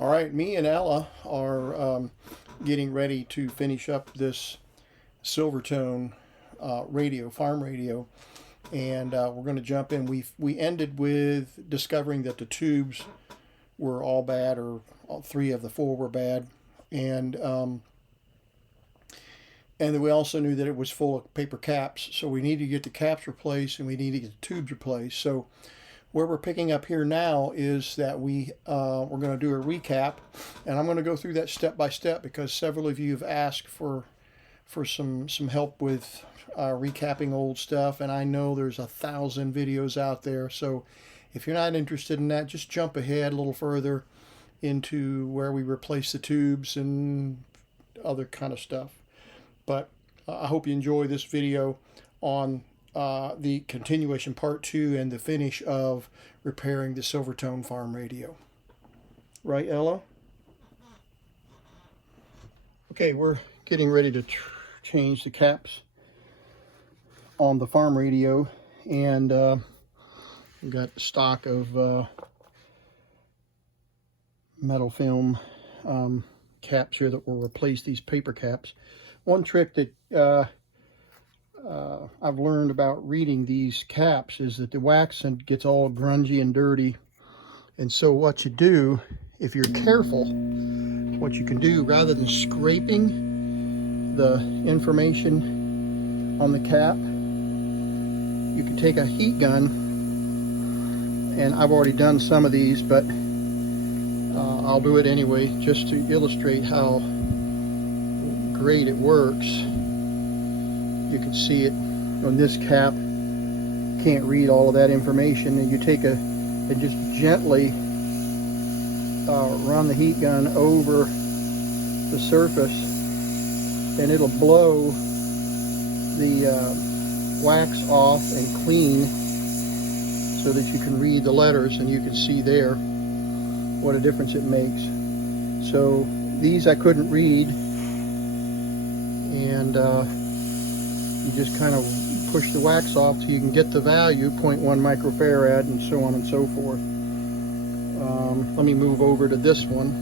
All right, me and Ella are getting ready to finish up this Silvertone radio, farm radio, and we're going to jump in. We ended with discovering that the tubes were all bad, or all three of the four were bad, and then we also knew that it was full of paper caps. So we need to get the caps replaced, and we need to get the tubes replaced. So where we're picking up here now is that we're going to do a recap, and I'm going to go through that step by step because several of you have asked for some help with recapping old stuff, and I know there's 1,000 videos out there. So if you're not interested in that, just jump ahead a little further into where we replace the tubes and other kind of stuff. But I hope you enjoy this video on the continuation part 2 and the finish of repairing the Silvertone farm radio. Right, Ella? Okay, we're getting ready to change the caps on the farm radio, and we've got stock of metal film caps here that will replace these paper caps. One trick that I've learned about reading these caps is that the wax gets all grungy and dirty, and so what you do, if you're careful, what you can do, rather than scraping the information on the cap, you can take a heat gun, and I've already done some of these, but I'll do it anyway just to illustrate how great it works. You can see it on this cap. Can't read all of that information, and you take and just gently run the heat gun over the surface, and it'll blow the wax off and clean so that you can read the letters, and you can see there what a difference it makes. So these I couldn't read, and you just kind of push the wax off till you can get the value, 0.1 microfarad, and so on and so forth. Let me move over to this one.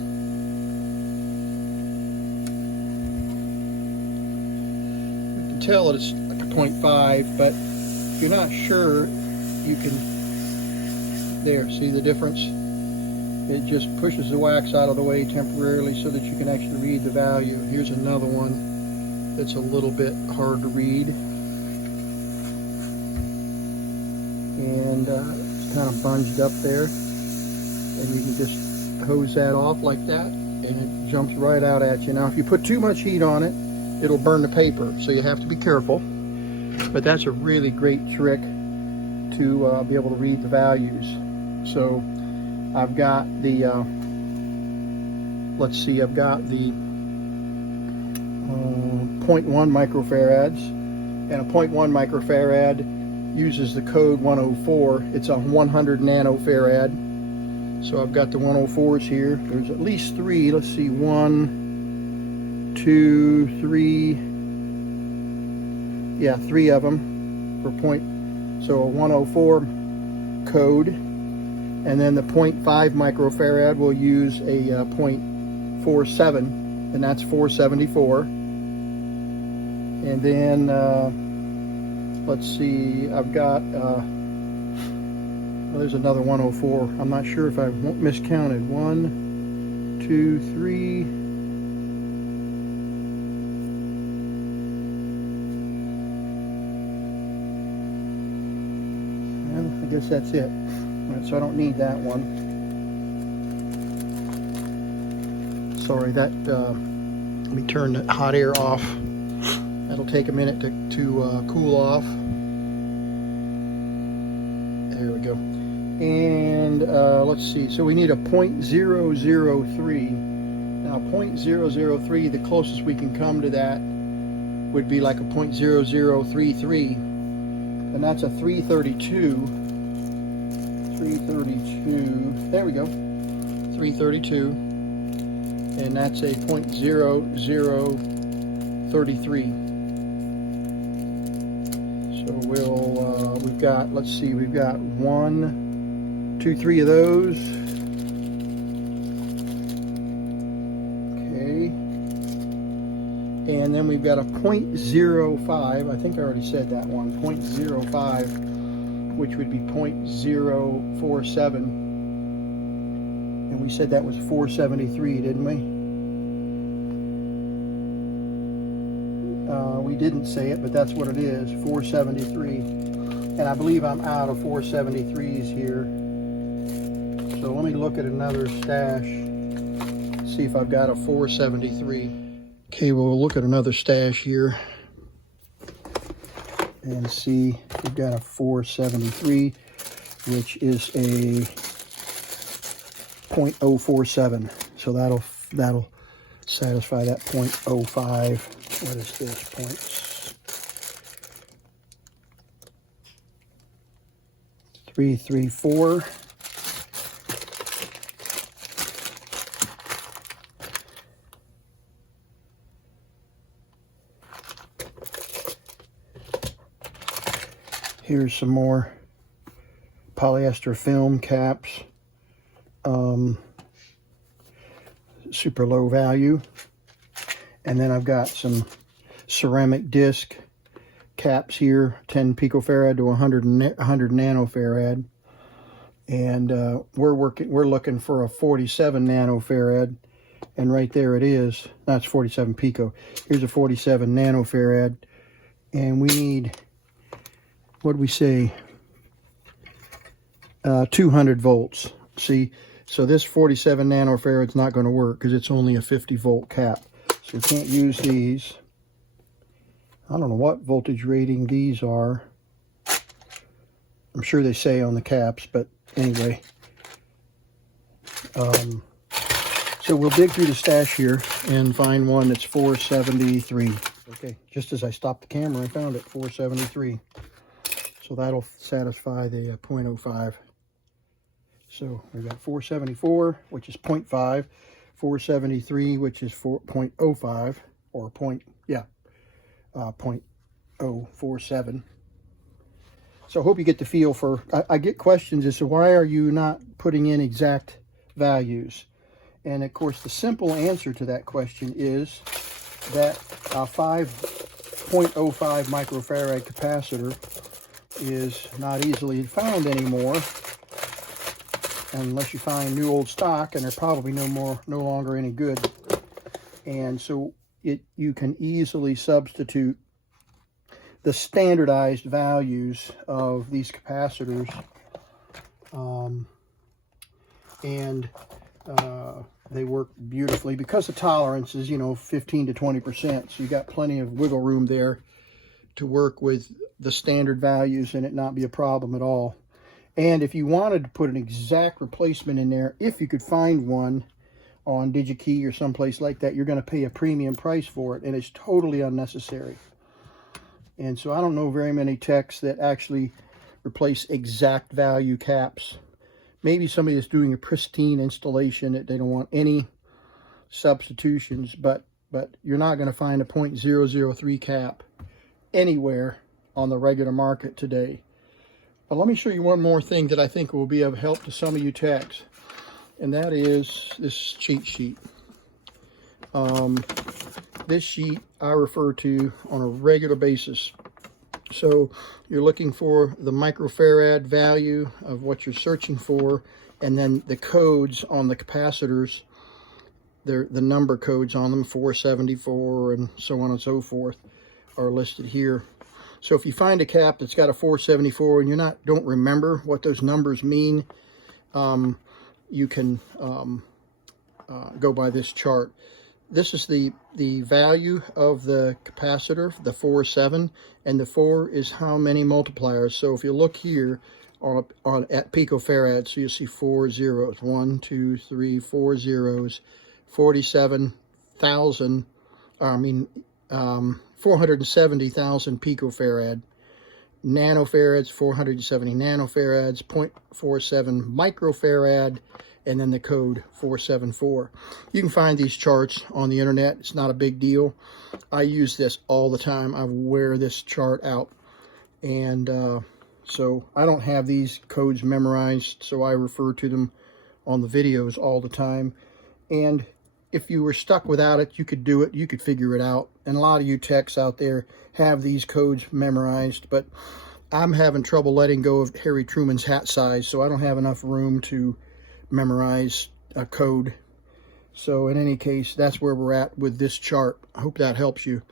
You can tell that it's like a 0.5, but if you're not sure, you can, there, see the difference? It just pushes the wax out of the way temporarily so that you can actually read the value. Here's another one that's a little bit hard to read, and it's kind of bunged up there, and you can just hose that off like that, and it jumps right out at you. Now if you put too much heat on it, it'll burn the paper, so you have to be careful, but that's a really great trick to be able to read the values. So I've got the let's see, I've got the 0.1 microfarads, and a 0.1 microfarad uses the code 104. It's a 100 nanofarad. So I've got the 104s here. There's at least 3. Let's see, 1, 2, 3. Yeah, 3 of them for so a 104 code. And then the 0.5 microfarad will use a 0.47, and that's 474. And then let's see, I've got well, there's another 104. I'm not sure if I miscounted. 1, 2, 3. Well, I guess that's it. So I don't need that one. Sorry, that let me turn the hot air off. That'll take a minute to cool off. There we go. And let's see, so we need a 0.003. Now 0.003, the closest we can come to that would be like a 0.0033, and that's a 332. 332, there we go, 332, and that's a 0.0033. So we've got, let's see, we've got 1, 2, 3 of those, we've got a 0.05, I think I already said that one, 0.05, which would be 0.047. And we said that was 473, didn't we? We didn't say it, but that's what it is, 473. And I believe I'm out of 473s here. So let me look at another stash, see if I've got a 473. Okay, we'll look at another stash here and see if we've got a 473, which is a 0.047. So that'll satisfy that 0.05. What is this? 0.334. Here's some more polyester film caps, super low value. And then I've got some ceramic disc caps here, 10 picofarad to 100 nanofarad. And we're looking for a 47 nanofarad. And right there it is. That's 47 pico. Here's a 47 nanofarad. And we need, what do we say? 200 volts. See, so this 47 nanofarad's not going to work because it's only a 50 volt cap. So we can't use these. I don't know what voltage rating these are. I'm sure they say on the caps, but anyway. So we'll dig through the stash here and find one that's 473. Okay, just as I stopped the camera, I found it, 473. So that'll satisfy the 0.05. So we've got 474, which is 0.5, 473, which is 0.05, or 0.047. So I hope you get the feel for, I get questions as to why are you not putting in exact values? And of course, the simple answer to that question is that a 5.05 microfarad capacitor is not easily found anymore unless you find new old stock, and they're probably no longer any good. And so you can easily substitute the standardized values of these capacitors, and they work beautifully because the tolerance is, 15 to 20%. So you got plenty of wiggle room there to work with the standard values and it not be a problem at all. And if you wanted to put an exact replacement in there, if you could find one on DigiKey or someplace like that, you're going to pay a premium price for it, and it's totally unnecessary. And so I don't know very many techs that actually replace exact value caps. Maybe somebody that's doing a pristine installation that they don't want any substitutions, but you're not going to find a 0.003 cap anywhere on the regular market today. But let me show you one more thing that I think will be of help to some of you techs, and that is this cheat sheet. This sheet I refer to on a regular basis. So you're looking for the microfarad value of what you're searching for, and then the codes on the capacitors, the number codes on them, 474 and so on and so forth, are listed here. So if you find a cap that's got a 474 and you don't remember what those numbers mean, you can go by this chart. This is the value of the capacitor, the 4.7, and the 4 is how many multipliers. So if you look here at picofarad, so you see 4 zeros, 1, 2, 3, 4 zeros, 47,000. 470,000 picofarad. Nanofarads, 470 nanofarads, 0.47 microfarad, and then the code 474. You can find these charts on the internet. It's not a big deal. I use this all the time. I wear this chart out. And so I don't have these codes memorized, so I refer to them on the videos all the time. And if you were stuck without it, you could do it. You could figure it out. and a lot of you techs out there have these codes memorized, but I'm having trouble letting go of Harry Truman's hat size, so I don't have enough room to memorize a code. So in any case, that's where we're at with this chart. I hope that helps you.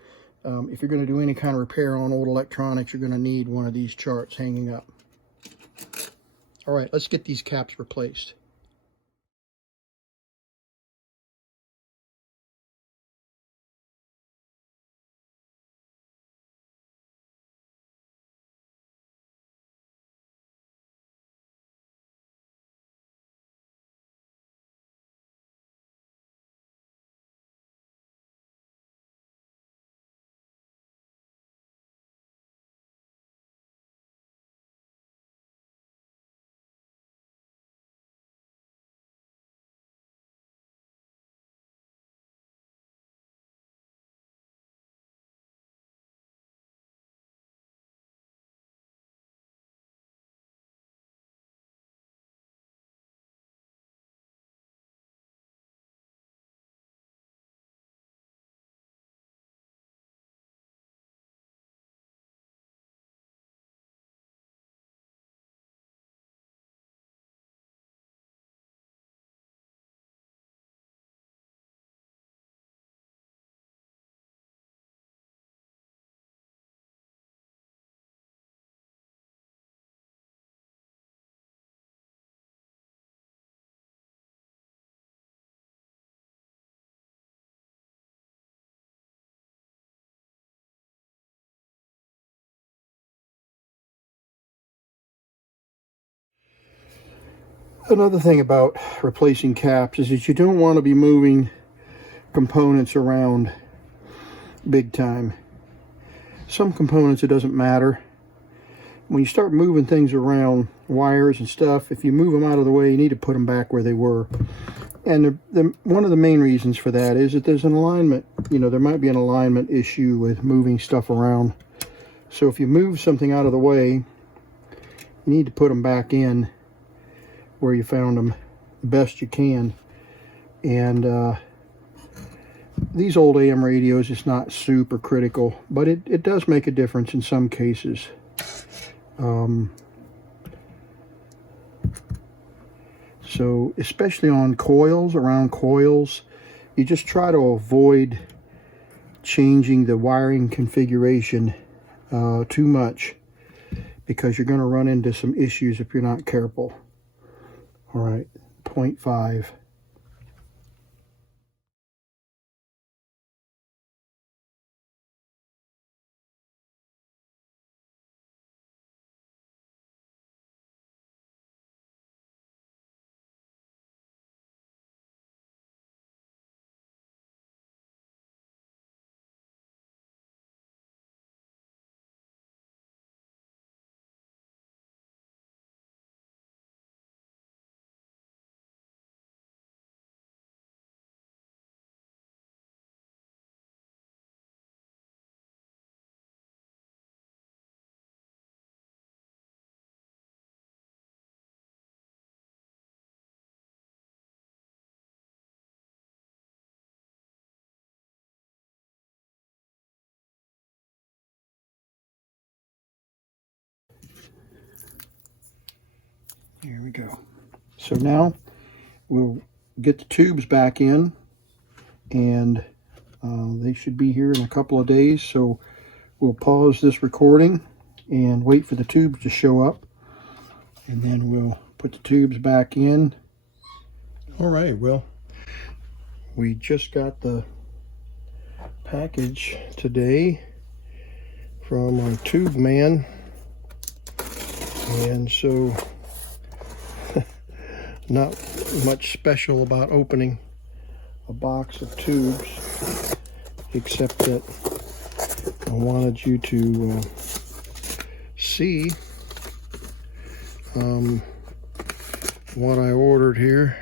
If you're going to do any kind of repair on old electronics, you're going to need one of these charts hanging up. All right, let's get these caps replaced. Another thing about replacing caps is that you don't want to be moving components around big time. Some components, it doesn't matter. When you start moving things around, wires and stuff, if you move them out of the way, you need to put them back where they were. And one of the main reasons for that is that there's an alignment, there might be an alignment issue with moving stuff around. So if you move something out of the way, you need to put them back in where you found them the best you can. And these old AM radios, it's not super critical, but it does make a difference in some cases. So especially on coils, around coils, you just try to avoid changing the wiring configuration too much, because you're going to run into some issues if you're not careful. All right, 0.5. Here we go. So now we'll get the tubes back in, and they should be here in a couple of days. So we'll pause this recording and wait for the tubes to show up, and then we'll put the tubes back in. All right, well, we just got the package today from our tube man, and so not much special about opening a box of tubes, except that I wanted you to see what I ordered here.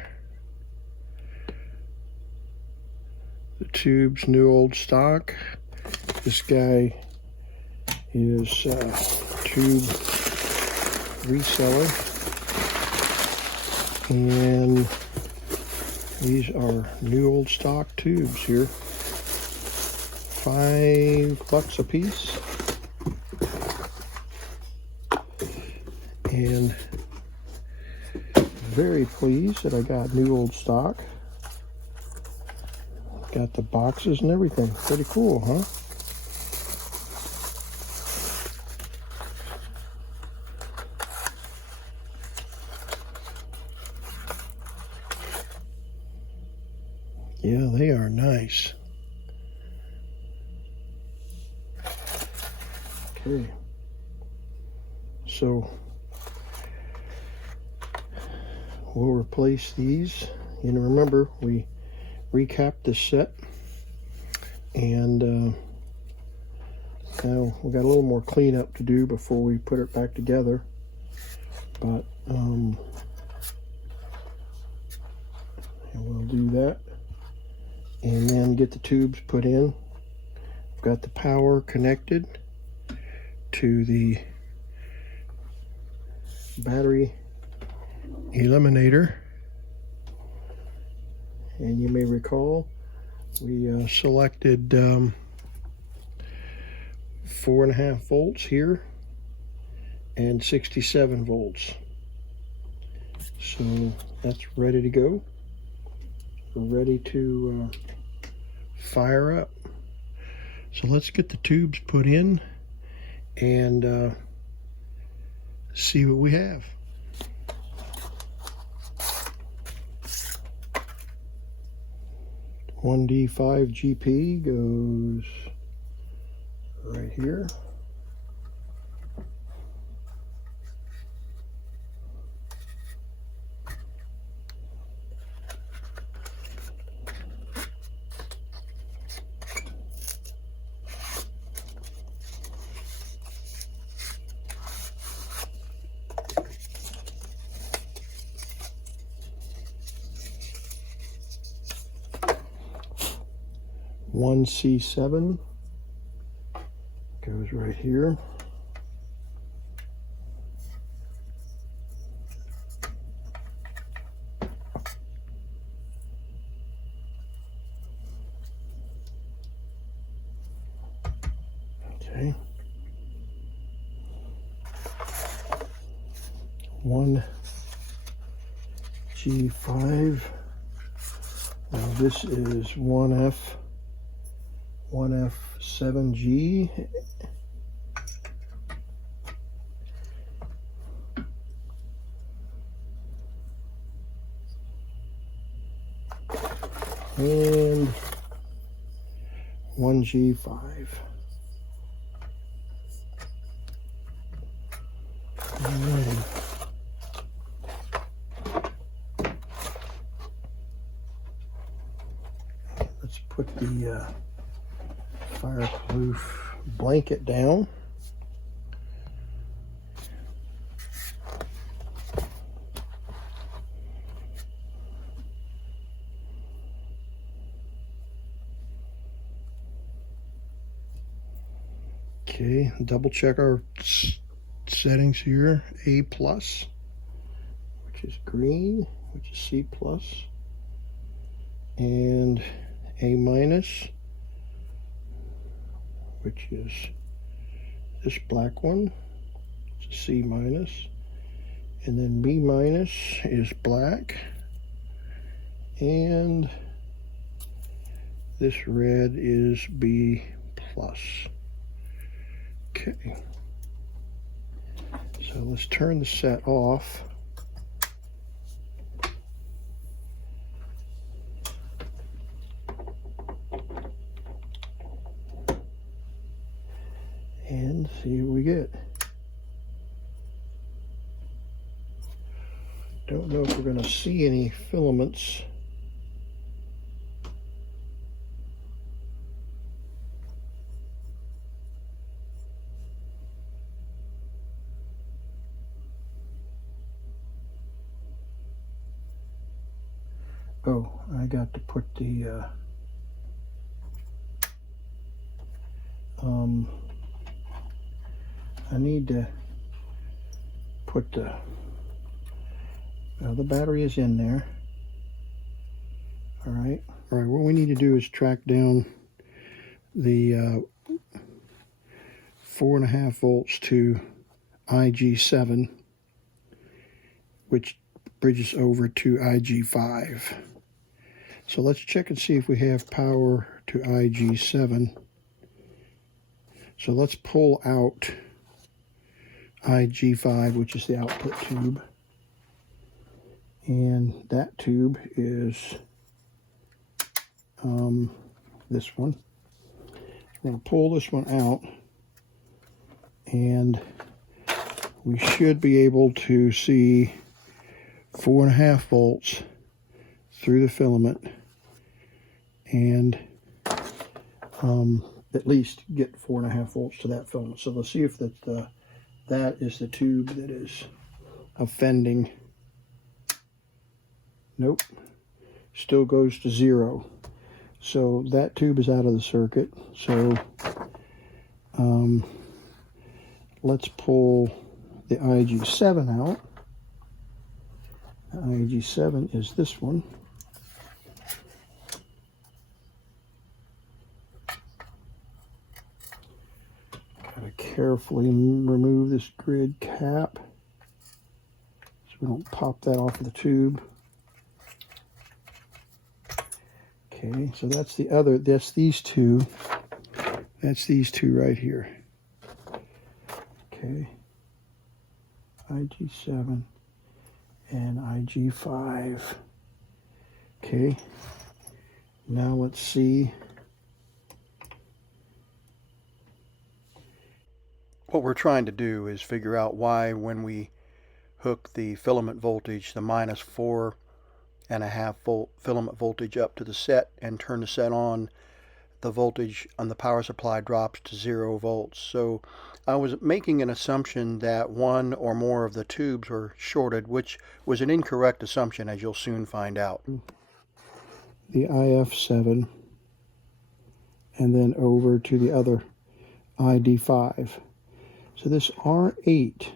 The tubes, new old stock. This guy is tube reseller, and these are new old stock tubes here. $5 a piece. And very pleased that I got new old stock. Got the boxes and everything. Pretty cool, huh? Yeah, they are nice. Okay. So we'll replace these. You know, remember, we recapped this set. And now we got a little more cleanup to do before we put it back together. But we'll do that. And then get the tubes put in. I've got the power connected to the battery eliminator. And you may recall we selected 4.5 volts here and 67 volts. So that's ready to go. We're ready to fire up. So let's get the tubes put in and see what we have. 1D5 GP goes right here. One C7 goes right here. Okay. One G5. Now this is 1F7G. And 1G5. Alrighty. Let's put the fireproof blanket down. Okay, double check our settings here. A+, which is green, which is C+, and A-, which is this black one, it's a C-, and then B- is black, and this red is B+. Okay, so let's turn the set off. And see what we get. Don't know if we're going to see any filaments. Oh, I got to put the I need to put the battery is in there. All right, what we need to do is track down the 4.5 volts to IG7, which bridges over to IG5. So let's check and see if we have power to IG7. So let's pull out IG5, which is the output tube. And that tube is this one. We're going to pull this one out, and we should be able to see 4.5 volts through the filament, and at least get 4.5 volts to that filament. So let's see if that is the tube that is offending. Nope, still goes to 0. So that tube is out of the circuit. So let's pull the IG7 out. The IG7 is this one. Gotta carefully remove this grid cap so we don't pop that off of the tube. Okay, so that's the other, that's these two. That's these two right here. Okay. IG7 and IG5. Okay. Now let's see. What we're trying to do is figure out why when we hook the filament voltage, the -4.5 volt filament voltage up to the set and turn the set on, the voltage on the power supply drops to 0 volts. So I was making an assumption that one or more of the tubes were shorted, which was an incorrect assumption, as you'll soon find out. The IF7 and then over to the other ID5. So this R8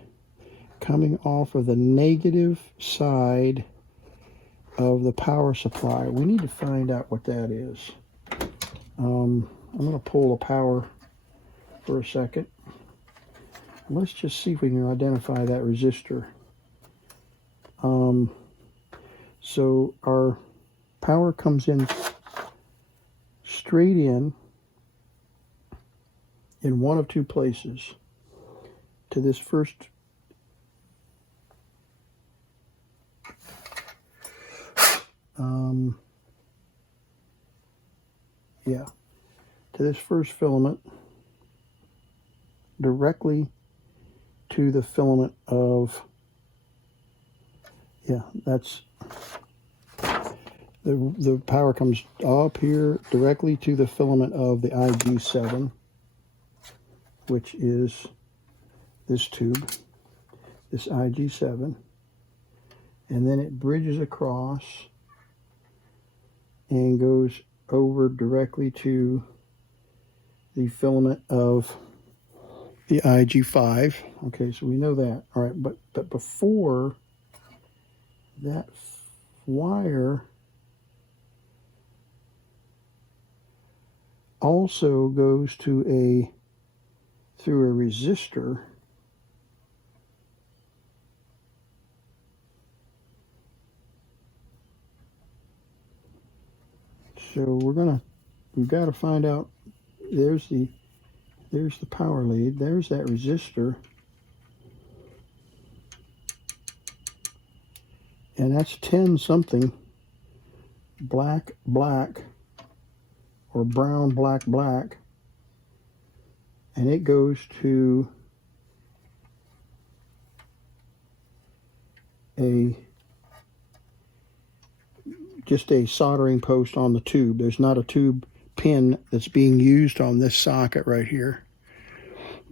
coming off of the negative side of the power supply. We need to find out what that is. I'm going to pull the power for a second. Let's just see if we can identify that resistor. So our power comes in straight in one of two places to this first to this first filament, directly to the filament of, that's, the power comes up here directly to the filament of the IG7, which is this tube, this IG7, and then it bridges across and goes over directly to the filament of the IG5. Okay, so we know that. All right, but before that wire also goes to through a resistor so we've got to find out. There's the power lead. There's that resistor. And that's 10 something. Black, black, or brown, black, black. And it goes to just a soldering post on the tube. There's not a tube pin that's being used on this socket right here.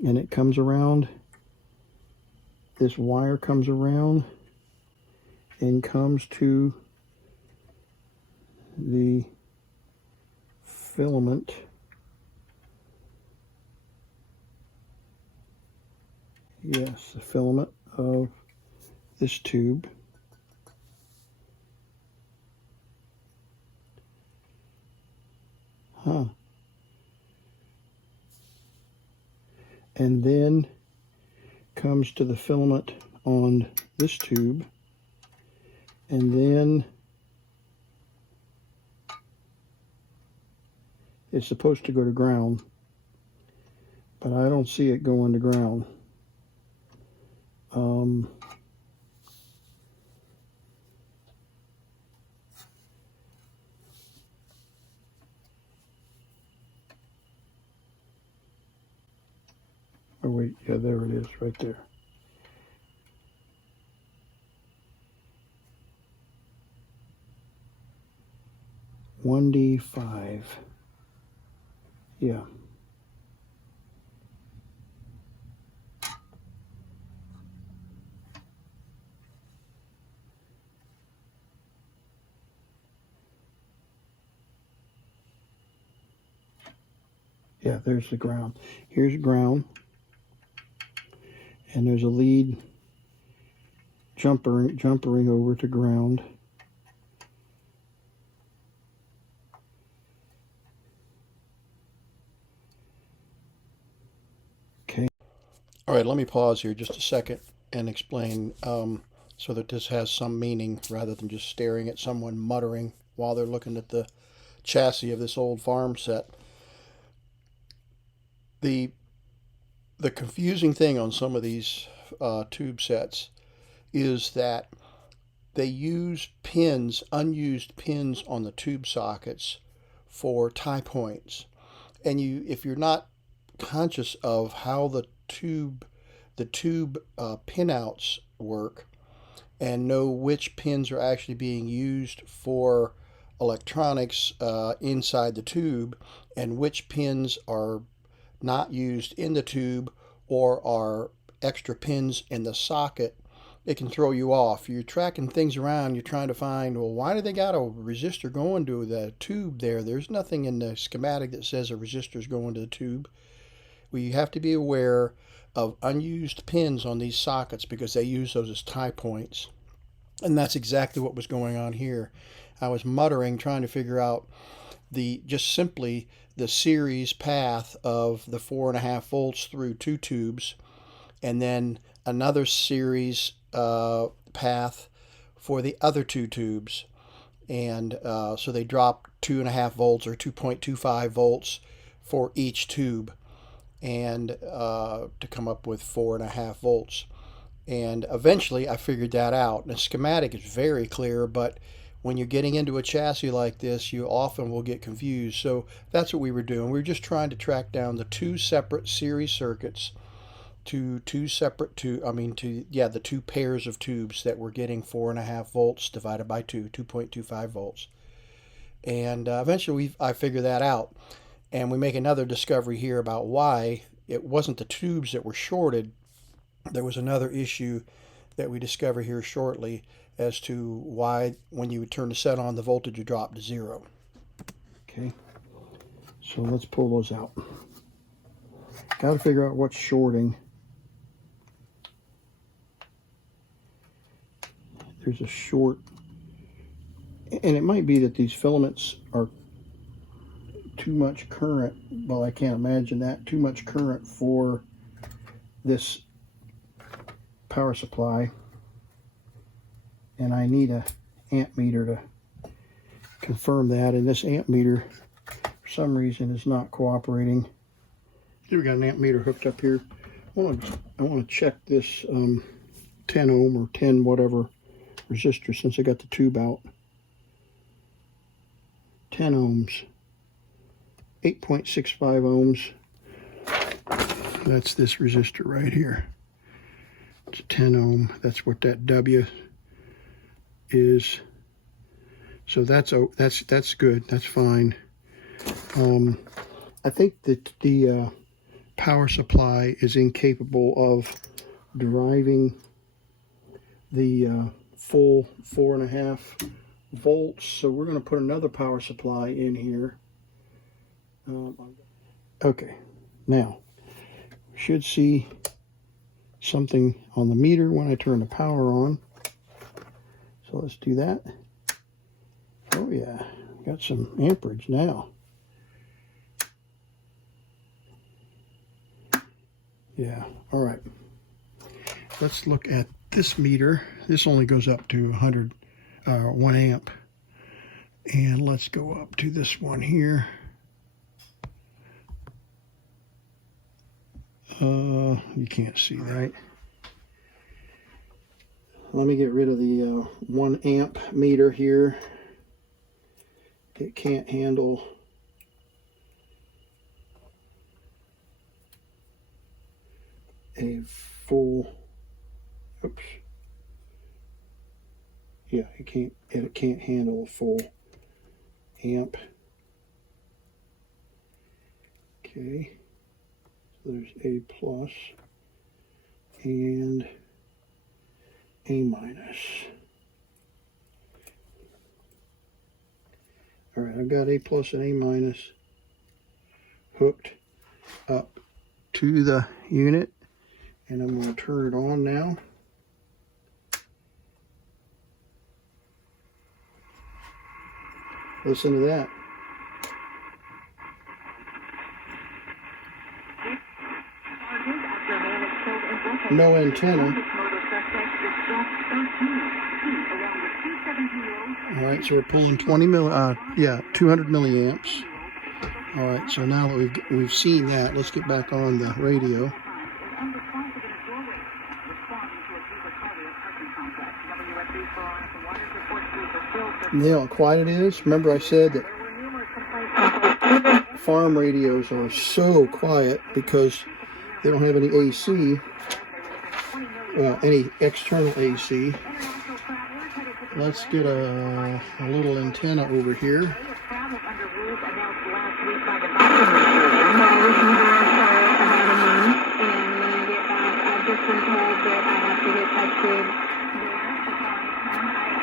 And it comes around, this wire comes around and comes to the filament. Yes, the filament of this tube. and then comes to the filament on this tube, and then it's supposed to go to ground, but I don't see it going to ground. Oh wait, yeah, there it is, right there. $1D5. Yeah. Yeah, there's the ground. Here's ground. And there's a lead jumpering over to ground. Okay. All right, let me pause here just a second and explain so that this has some meaning rather than just staring at someone muttering while they're looking at the chassis of this old farm set. The confusing thing on some of these tube sets is that they use pins, unused pins on the tube sockets for tie points. And if you're not conscious of how the tube pinouts work and know which pins are actually being used for electronics inside the tube and which pins are not used in the tube or are extra pins in the socket, it can throw you off. You're tracking things around, you're trying to find, well, why do they got a resistor going to the tube there? There's nothing in the schematic that says a resistor is going to the tube. Well, you have to be aware of unused pins on these sockets because they use those as tie points. And that's exactly what was going on here. I was muttering, trying to figure out just simply the series path of the 4.5 volts through 2 tubes, and then another series path for the other 2 tubes. And so they drop 2.5 volts or 2.25 volts for each tube, and to come up with 4.5 volts. And eventually I figured that out. The schematic is very clear, but when you're getting into a chassis like this, you often will get confused. So that's what we were doing. We were just trying to track down the 2 separate series circuits to the 2 pairs of tubes that were getting 4.5 volts divided by 2.25 volts. And eventually I figured that out. And we make another discovery here about why it wasn't the tubes that were shorted. There was another issue that we discover here shortly as to why, when you would turn the set on, the voltage would drop to 0. Okay, so let's pull those out. Got to figure out what's shorting. There's a short, and it might be that these filaments are too much current. Well, I can't imagine that. Too much current for this power supply, and I need a amp meter to confirm that, and this amp meter for some reason is not cooperating. Here we got an amp meter hooked up here. I want to check this 10 ohm or 10 whatever resistor since I got the tube out. 10 ohms, 8.65 ohms. That's this resistor right here. It's 10 ohm. That's what that W is. So that's good. That's fine. I think that the power supply is incapable of deriving the full 4.5 volts. So we're going to put another power supply in here. Okay, now we should see something on the meter when I turn the power on. So let's do that. Oh yeah, got some amperage now. Yeah, all right. Let's look at this meter. This only goes up to 1 amp. And let's go up to this one here. You can't see, right? Let me get rid of the 1 amp meter here. It can't handle a full, oops. Yeah, it can't handle a full amp. Okay. So there's A plus and A minus. All right, I've got A plus and A minus hooked up to the unit, and I'm going to turn it on now. Listen to that. No antenna. All right, so we're pulling 200 milliamps. All right, so now that we've seen that, let's get back on the radio. You know how quiet it is? Remember I said that farm radios are so quiet because they don't have any AC, well, any external AC. Let's get a little antenna over here.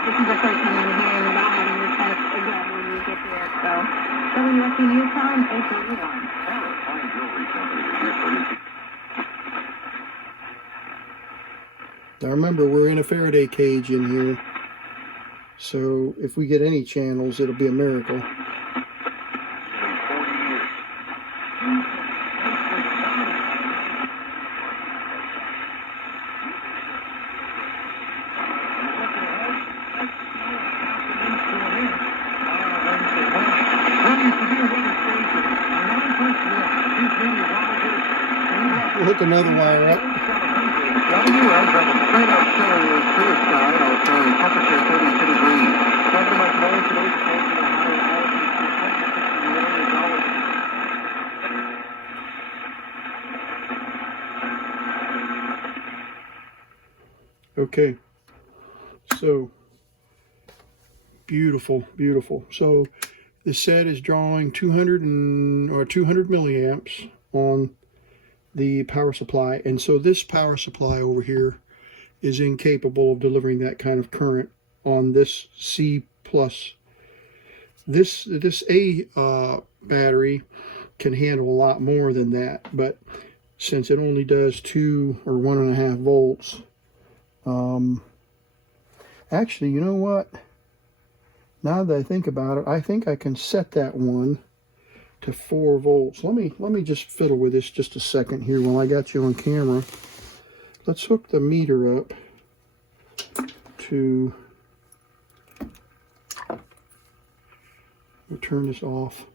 This is the first time I'm hearing about having this test again when you get there. So WSU time, April 1. Now remember, we're in a Faraday cage in here, so if we get any channels, it'll be a miracle. We'll hook another wire up. Okay, so beautiful, beautiful. So the set is drawing 200 milliamps on the power supply, and so this power supply over here is incapable of delivering that kind of current on this C plus. This A battery can handle a lot more than that, but since it only does 2 or 1.5 volts, actually, you know what? Now that I think about it, I think I can set that one to 4 volts. Let me just fiddle with this just a second here while I got you on camera. Let's hook the meter up to, we'll turn this off.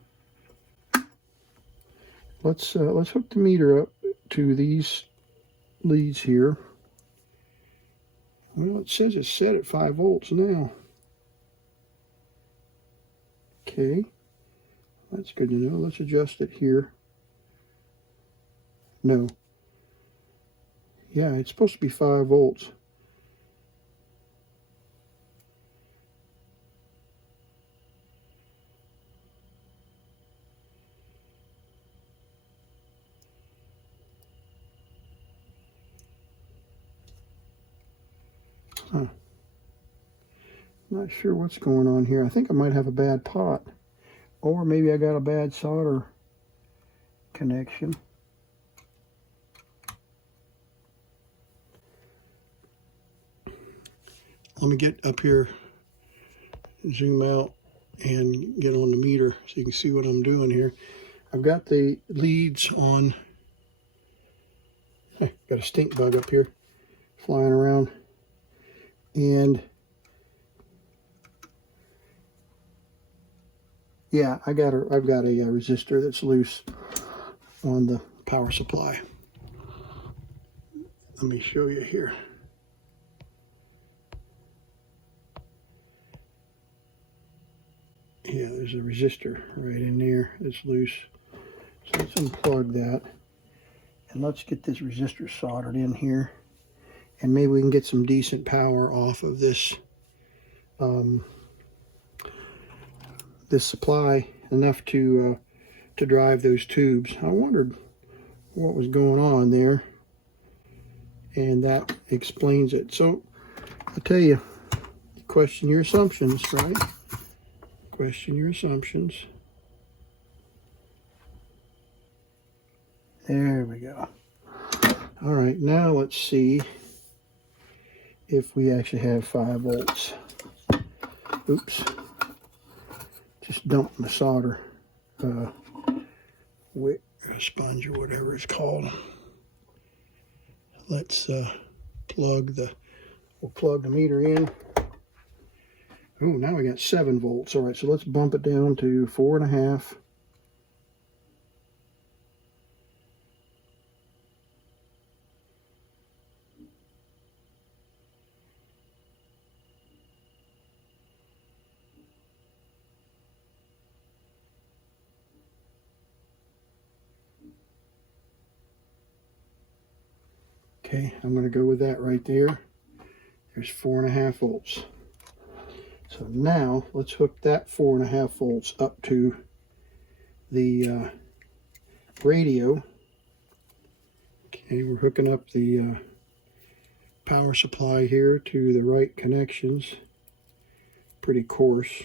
Let's hook the meter up to these leads here. Well, it says it's set at 5 volts now. Okay. That's good to know. Let's adjust it here. No. Yeah, it's supposed to be 5 volts. Huh. Not sure what's going on here. I think I might have a bad pot. Or maybe I got a bad solder connection. Let me get up here, zoom out, and get on the meter so you can see what I'm doing here. I've got the leads on Got a stink bug up here flying around. And yeah, I've got a resistor that's loose on the power supply. Let me show you here. Yeah, there's a resistor right in there that's loose. So let's unplug that. And let's get this resistor soldered in here. And maybe we can get some decent power off of this this supply, enough to drive those tubes. I wondered what was going on there, and that explains it. So I tell you, question your assumptions, right? Question your assumptions. There we go. All right, now let's see if we actually have 5 volts. Oops. Just dumped my solder wick, sponge, or whatever it's called. Let's plug the meter in. Oh, now we got 7 volts. All right, so let's bump it down to 4.5. Okay, I'm going to go with that right there. There's 4.5 volts. So now let's hook that 4.5 volts up to the radio. Okay, we're hooking up the power supply here to the right connections. Pretty coarse.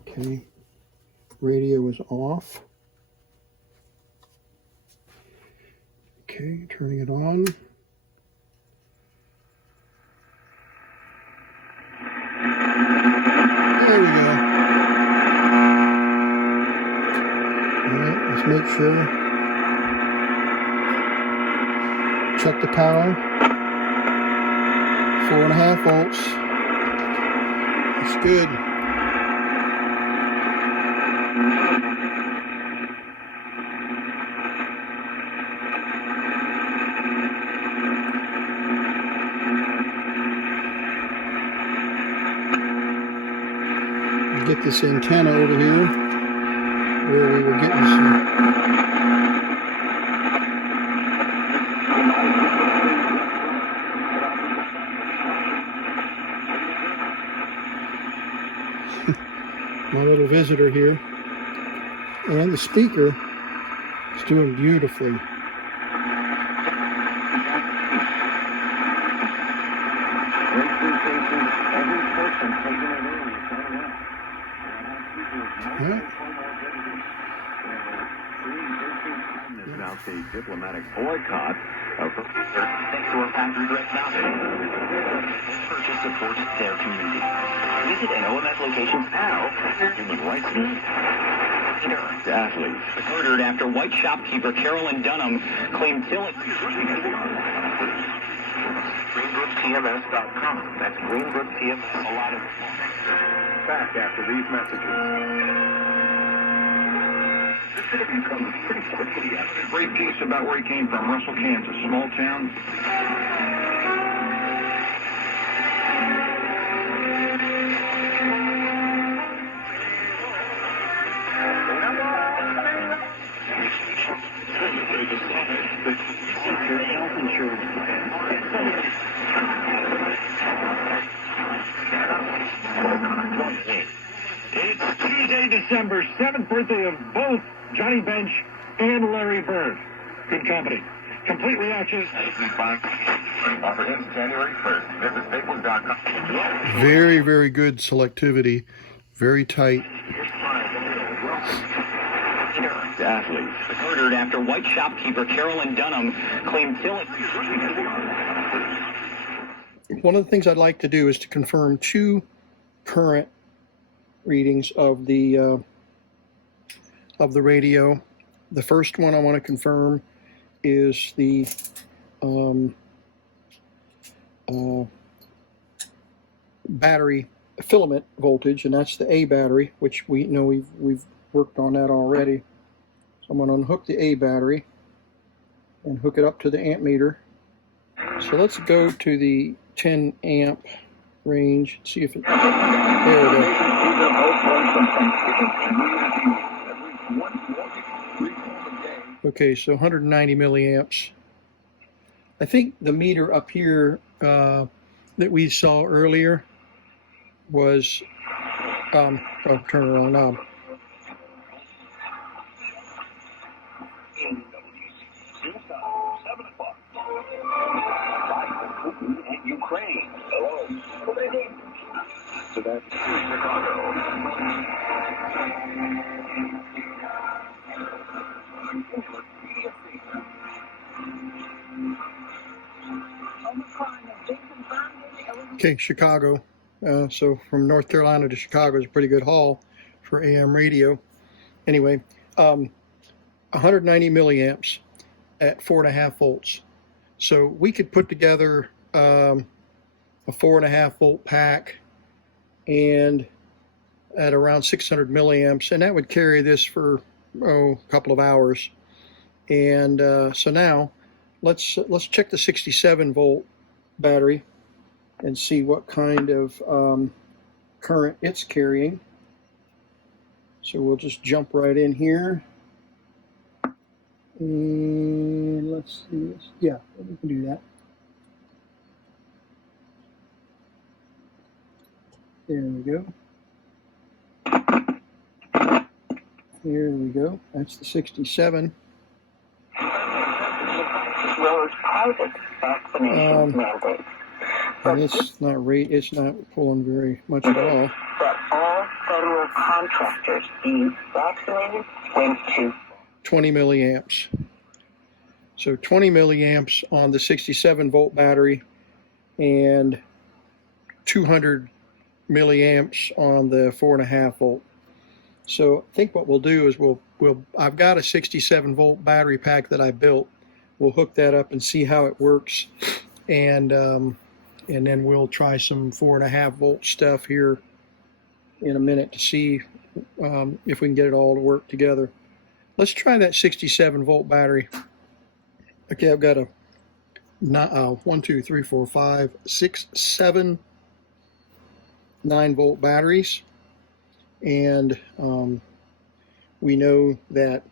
Okay, radio is off. Okay, turning it on. There we go. Alright, let's make sure. Check the power. 4.5 volts. That's good. Get this antenna over here where we were getting some my little visitor here, and the speaker is doing beautifully. A diplomatic boycott of thanks to our factory direct mapping. Purchase supports their community. Visit an OMS location now. Human rights athletes murdered after white shopkeeper Carolyn Dunham claimed GreenbrookTMS.com. That's GreenbrookTMS. A lot of back after these messages. This interview comes pretty quickly. Great piece about where he came from, Russell, Kansas, small town. Health insurance It's Tuesday, December 7th, birthday of both Johnny Bench and Larry Bird. Good company. Complete reactions. Offer ends January 1st. Visit Staples.com. Very, very good selectivity. Very tight. Athletes murdered after white shopkeeper Carolyn Dunham claimed One of the things I'd like to do is to confirm 2 current readings of the radio. The first one I want to confirm is the battery filament voltage, and that's the A battery, which we know we've worked on that already. So I'm going to unhook the A battery and hook it up to the amp meter. So let's go to the 10 amp range, see if it, there we go. Okay, so 190 milliamps. I think the meter up here that we saw earlier was, oh, turn the wrong knob. Ukraine. Hello. So that's Chicago. Okay, Chicago. So from North Carolina to Chicago is a pretty good haul for AM radio. Anyway, 190 milliamps at 4.5 volts. So we could put together a 4.5 volt pack and at around 600 milliamps, and that would carry this for a couple of hours. And so now let's check the 67 volt battery and see what kind of current it's carrying. So we'll just jump right in here. And let's see this. Yeah, we can do that. There we go. Here we go. That's the 67. And it's not pulling very much at all. But all federal contractors being vaccinated went to 20 milliamps. So 20 milliamps on the 67 volt battery and 200 milliamps on the 4.5 volt. So I think what we'll do is I've got a 67 volt battery pack that I built. We'll hook that up and see how it works, and then we'll try some 4.5 volt stuff here in a minute to see if we can get it all to work together. Let's try that 67 volt battery. Okay, I've got a 1, 2, 3, 4, 5, 6, 7 9 volt batteries, and we know that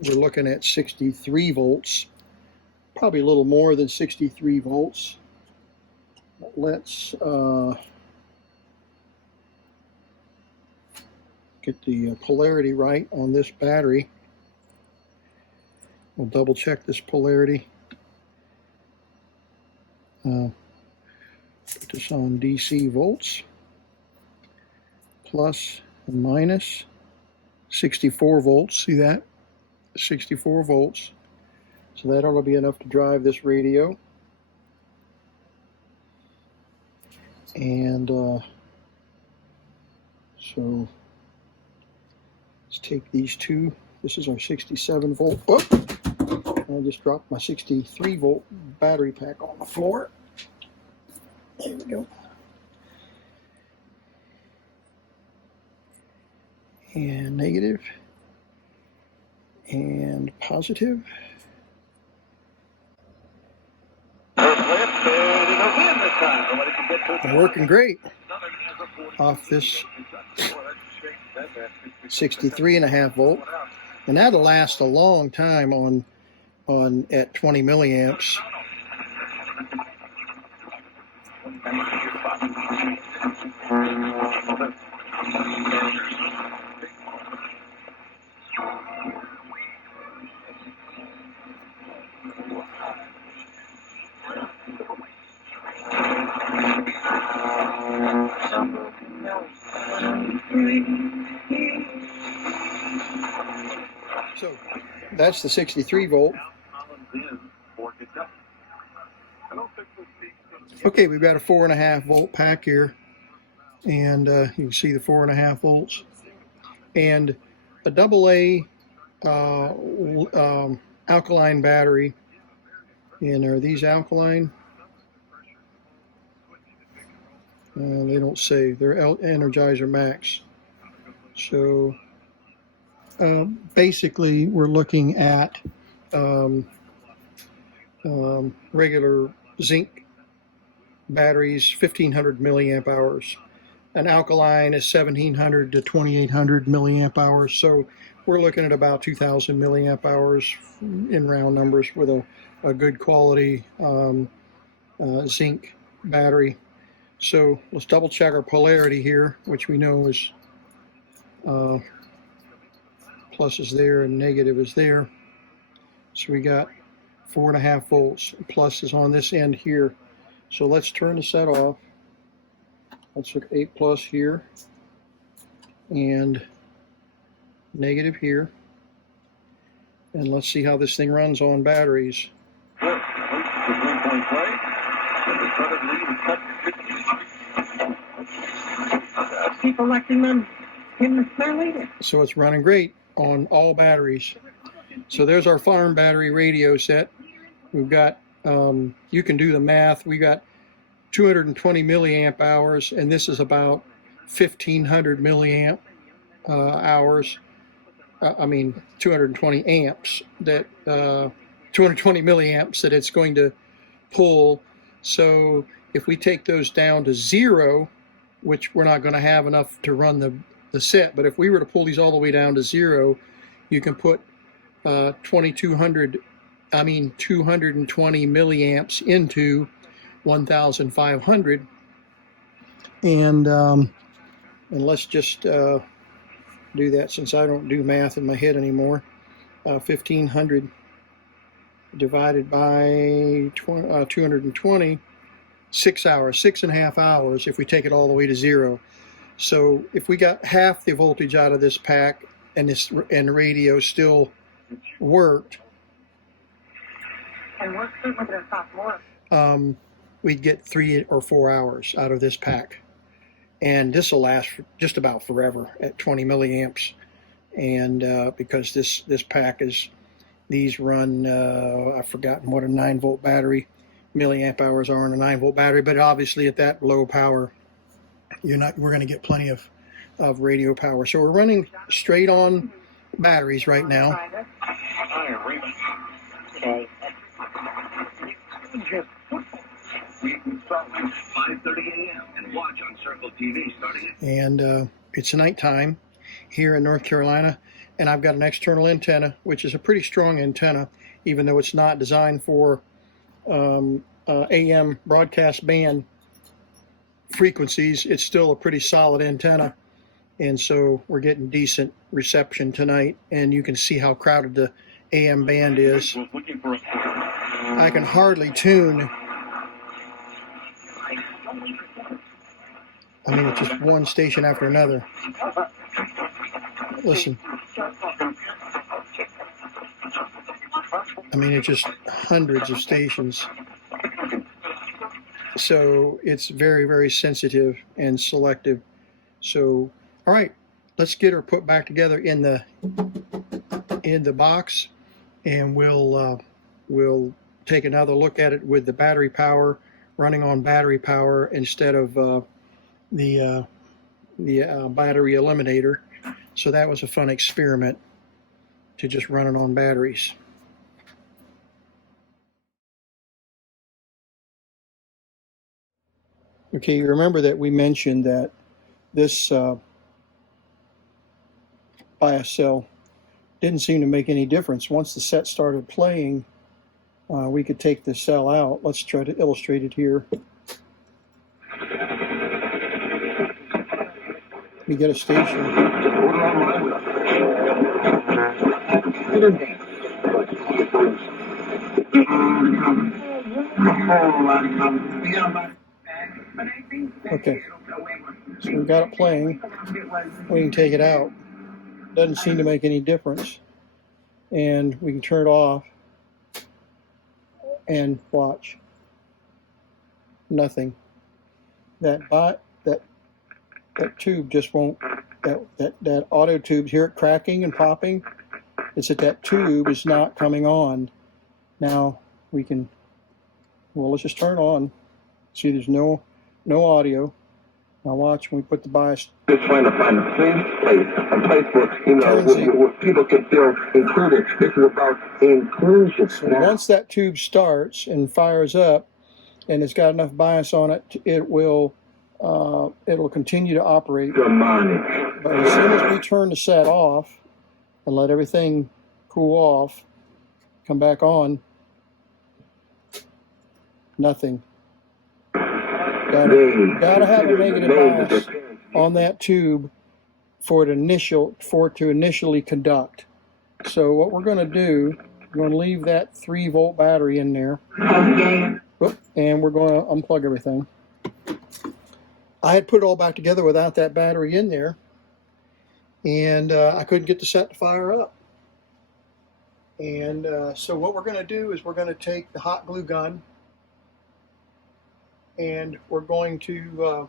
we're looking at 63 volts, probably a little more than 63 volts. But let's get the polarity right on this battery. We'll double check this polarity. Put this on DC volts, plus and minus 64 volts. See that? 64 volts. So that ought to be enough to drive this radio. And so let's take these two. This is our 67 volt. Oh, I just dropped my 63 volt battery pack on the floor. There we go. And negative. And positive. Working great off this 63.5 volt, and that'll last a long time on at 20 milliamps. So that's the 63 volt. Okay, we've got a 4.5 volt pack here, and you can see the 4.5 volts, and a AA alkaline battery. And are these alkaline? They don't say. They're Energizer Max. So basically we're looking at regular zinc batteries, 1500 milliamp hours. An alkaline is 1700 to 2800 milliamp hours. So we're looking at about 2000 milliamp hours in round numbers with a good quality zinc battery. So let's double check our polarity here, which we know is plus is there and negative is there. So we got 4.5 volts. Plus is on this end here. So let's turn the set off. Let's look 8 plus here and negative here. And let's see how this thing runs on batteries. Keep electing them in the spare later. So it's running great on all batteries. So there's our farm battery radio set. We've got, you can do the math, we got 220 milliamp hours, and this is about 1500 milliamp hours. 220 amps that 220 milliamps that it's going to pull. So if we take those down to 0, which we're not going to have enough to run the set, but if we were to pull these all the way down to 0, you can put 220 milliamps into 1500, and let's just do that since I don't do math in my head anymore. 1500 divided by 220, 6 hours, 6.5 hours if we take it all the way to 0. So if we got half the voltage out of this pack and the radio still worked, And what's the limit of cost more? we'd get 3 or 4 hours out of this pack. And this will last for just about forever at 20 milliamps. And because this pack is, these run, I've forgotten what a 9-volt battery, milliamp hours are in a 9-volt battery, but obviously at that low power, we're going to get plenty of radio power. So we're running straight on batteries right now. Okay. And it's nighttime here in North Carolina, and I've got an external antenna, which is a pretty strong antenna, even though it's not designed for AM broadcast band frequencies. It's still a pretty solid antenna, and so we're getting decent reception tonight, and you can see how crowded the AM band is. I can hardly tune. I mean, it's just one station after another. Listen. I mean, it's just hundreds of stations. So it's very, very sensitive and selective. So, all right, let's get her put back together in the box, and we'll take another look at it with the battery power, running on battery power instead of the battery eliminator. So that was a fun experiment to just run it on batteries. Okay, you remember that we mentioned that this bias cell didn't seem to make any difference. Once the set started playing, we could take the cell out. Let's try to illustrate it here. We get a station. Okay, so we've got it playing. We can take it out. Doesn't seem to make any difference. And we can turn it off and watch. Nothing. That tube just won't, that auto tube, hear it cracking and popping. It's that tube is not coming on. Now we can, well, let's just turn it on. See, there's no audio. Now watch when we put the bias. Just trying to find a safe place, a place where people can feel included. This is about inclusion. So once that tube starts and fires up, and it's got enough bias on it, it'll continue to operate. But as soon as we turn the set off and let everything cool off, come back on, nothing. Gotta have a negative bias on that tube for it to initially conduct. So what we're going to do, we're going to leave that 3-volt battery in there, and we're going to unplug everything. I had put it all back together without that battery in there, and I couldn't get the set to fire up. And so what we're going to do is we're going to take the hot glue gun, and we're going to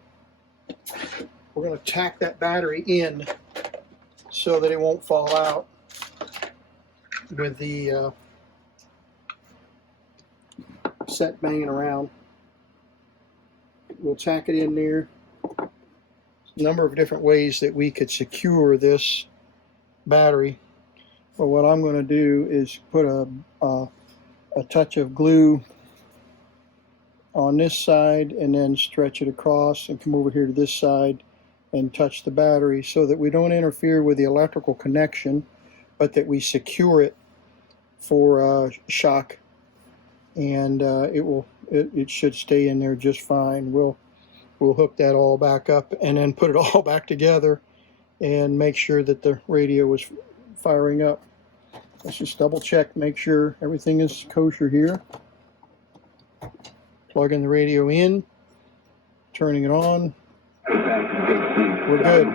tack that battery in so that it won't fall out with the set banging around. We'll tack it in there. There's a number of different ways that we could secure this battery. But what I'm going to do is put a touch of glue on this side and then stretch it across and come over here to this side and touch the battery so that we don't interfere with the electrical connection, but that we secure it for shock, and it should stay in there just fine. We'll hook that all back up and then put it all back together and make sure that the radio is firing up. Let's just double check, make sure everything is kosher here. Plugging the radio in, turning it on. We're good.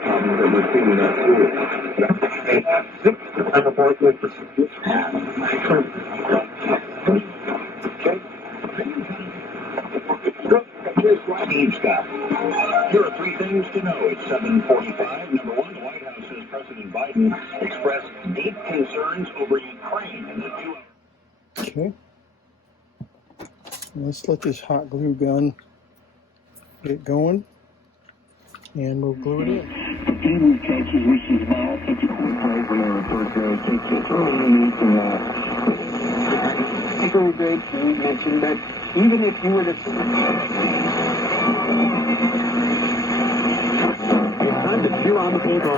Steve Scott. Here are 3 things to know at 7:45. Number 1, the White House says President Biden expressed deep concerns over Ukraine in the 2 hours. Okay. Let's let this hot glue gun get going, and we'll glue it in. People great mentioned that even if you were to... It's time to chew on the paper.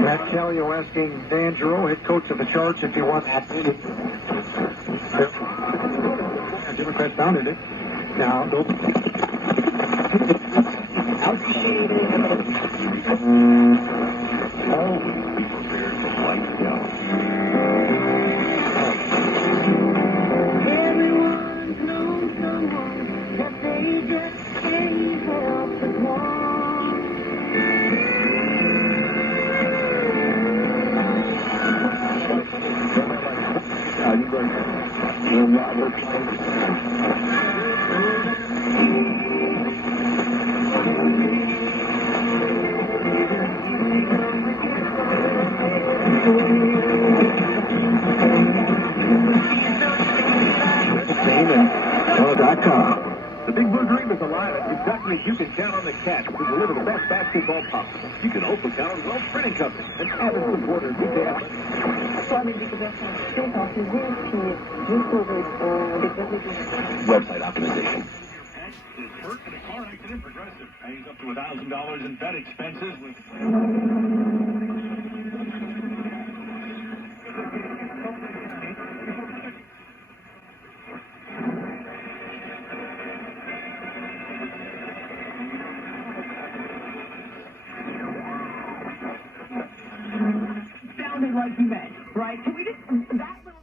Matt Kelly asking Dan Giroux, head coach of the Sharks, if he wants that. Democrats founded it. Now, they'll... Everyone knows someone that they just can't help but want. The Big Blue Dream is alive at Kentucky. You can count on the Cats to deliver the best basketball possible. You can also count on Wells Printing Company and avid supporters who can. Website optimization. Is hurt in a car accident. Progressive pays up to $1,000 in vet expenses with... Sounded like you meant, right? Can we just... that little...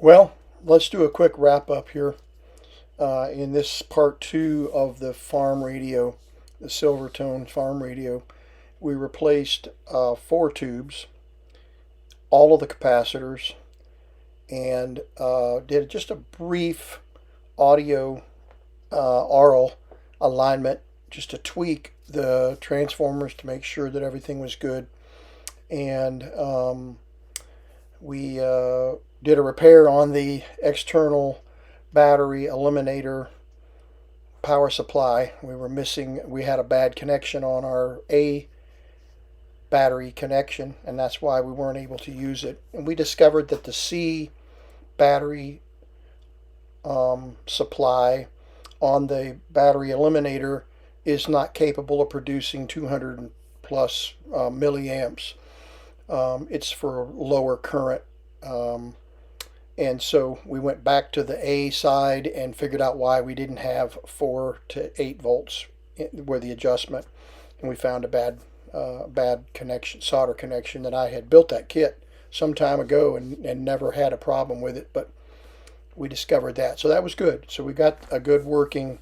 Well, let's do a quick wrap up here. In this part 2 of the farm radio, the Silvertone farm radio, we replaced 4 tubes, all of the capacitors, and did just a brief audio aural alignment, just a tweak the transformers to make sure that everything was good. And we did a repair on the external battery eliminator power supply. We had a bad connection on our A battery connection, and that's why we weren't able to use it. And we discovered that the C battery supply on the battery eliminator is not capable of producing 200 plus milliamps. It's for lower current. And so we went back to the A side and figured out why we didn't have 4 to 8 volts where the adjustment. And we found a bad connection, solder connection, that I had built that kit some time ago and never had a problem with it, but we discovered that. So that was good. So we got a good working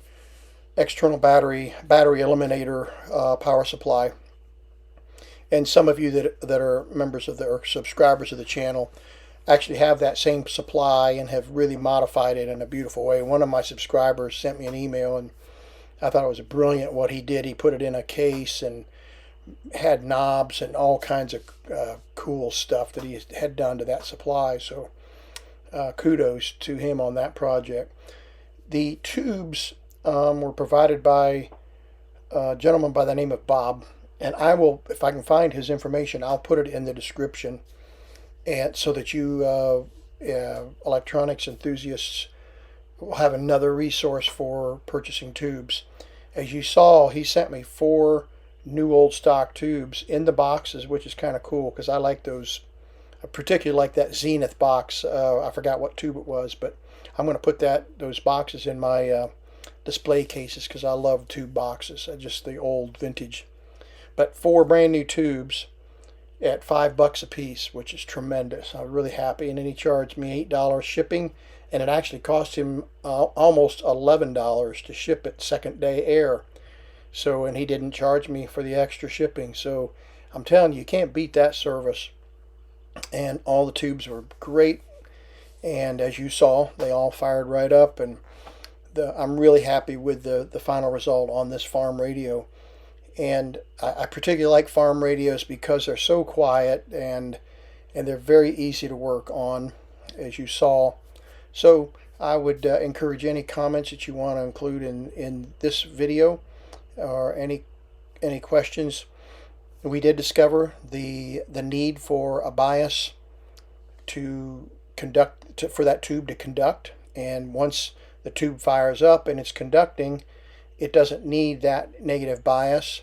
external battery eliminator power supply. And some of you that are members of or subscribers of the channel actually have that same supply and have really modified it in a beautiful way. One of my subscribers sent me an email, and I thought it was brilliant what he did. He put it in a case and had knobs and all kinds of cool stuff that he had done to that supply. So kudos to him on that project. The tubes were provided by a gentleman by the name of Bob, and I will, if I can find his information, I'll put it in the description, and so that you electronics enthusiasts will have another resource for purchasing tubes. As you saw, he sent me 4 new old stock tubes in the boxes, which is kind of cool because I like those. I particularly like that Zenith box. I forgot what tube it was, but I'm going to put those boxes in my display cases because I love tube boxes, just the old vintage. But 4 brand new tubes at $5 a piece, which is tremendous. I'm really happy. And then he charged me $8 shipping, and it actually cost him almost $11 to ship it second day air. So, and he didn't charge me for the extra shipping. So I'm telling you, you can't beat that service. And all the tubes were great. And as you saw, they all fired right up. And I'm really happy with the final result on this farm radio. And I particularly like farm radios because they're so quiet and they're very easy to work on, as you saw. So I would encourage any comments that you want to include in this video, or any questions. We did discover the need for a bias to conduct, for that tube to conduct, and once the tube fires up and it's conducting, it doesn't need that negative bias,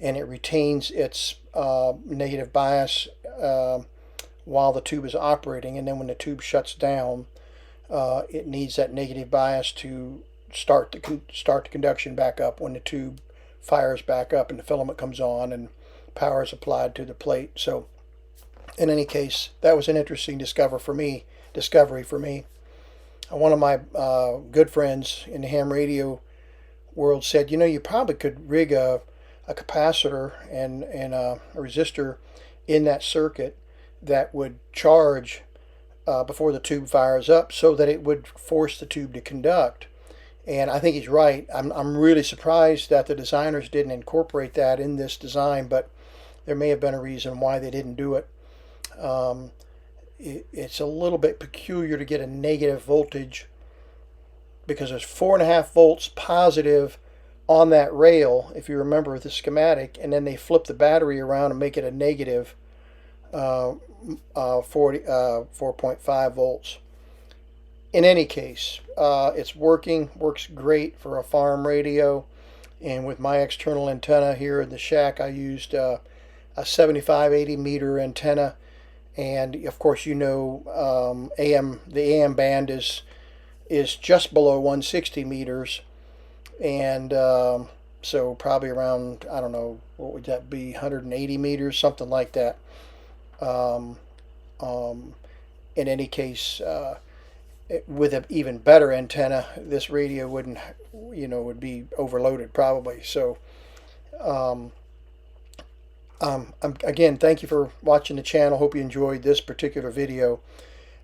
and it retains its negative bias while the tube is operating. And then when the tube shuts down, it needs that negative bias to start the conduction back up when the tube fires back up and the filament comes on and power is applied to the plate. So in any case, that was an interesting discovery for me. One of my good friends in the ham radio world said, you probably could rig a capacitor and a resistor in that circuit that would charge before the tube fires up, so that it would force the tube to conduct. And I think he's right. I'm really surprised that the designers didn't incorporate that in this design, but there may have been a reason why they didn't do it. It's a little bit peculiar to get a negative voltage, because there's 4.5 volts positive on that rail, if you remember the schematic, and then they flip the battery around and make it a negative 4.5 volts. In any case, it's works great for a farm radio. And with my external antenna here in the shack, I used a 75-80 meter antenna, and of course the AM band is just below 160 meters, and so probably around, I don't know, what would that be, 180 meters, something like that. In any case, with an even better antenna, this radio wouldn't, would be overloaded probably. So again, thank you for watching the channel. Hope you enjoyed this particular video.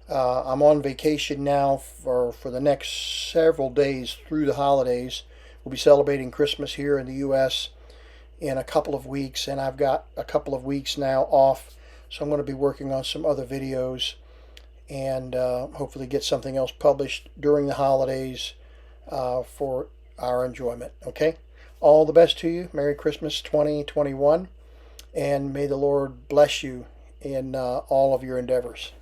I'm on vacation now for the next several days through the holidays. We'll be celebrating Christmas here in the U.S., in a couple of weeks, and I've got a couple of weeks now off, so I'm going to be working on some other videos and hopefully get something else published during the holidays for our enjoyment. Okay? All the best to you. Merry Christmas 2021, and may the Lord bless you in all of your endeavors.